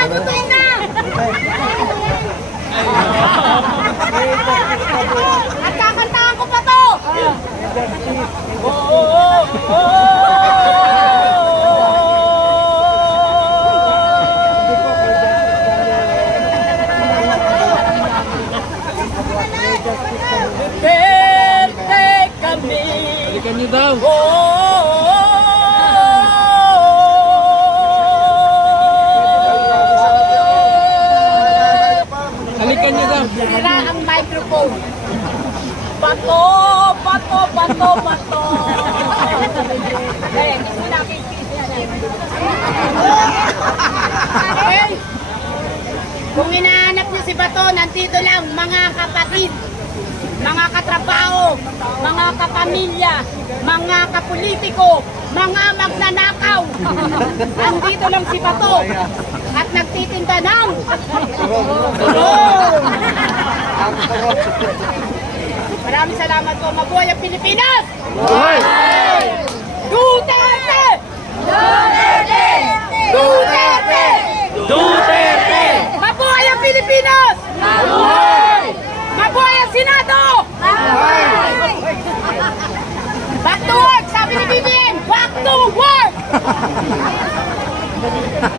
na, gutom na! At kakantahan ko pa to! Berte kami. Balikan niyo daw. Balikan niyo daw. Sira ang microphone. Bato, bato, bato, bato. Eh, gusto na okay. Kung hinahanap niyo si Bato, nandito lang mga kapatid, mga katrabaho, mga kapamilya, mga kapolitiko, mga magnanakaw. Nandito lang si Bato at nagtitinda ng turong. Maraming salamat po. Mabuhay ang Pilipinas! Duterte!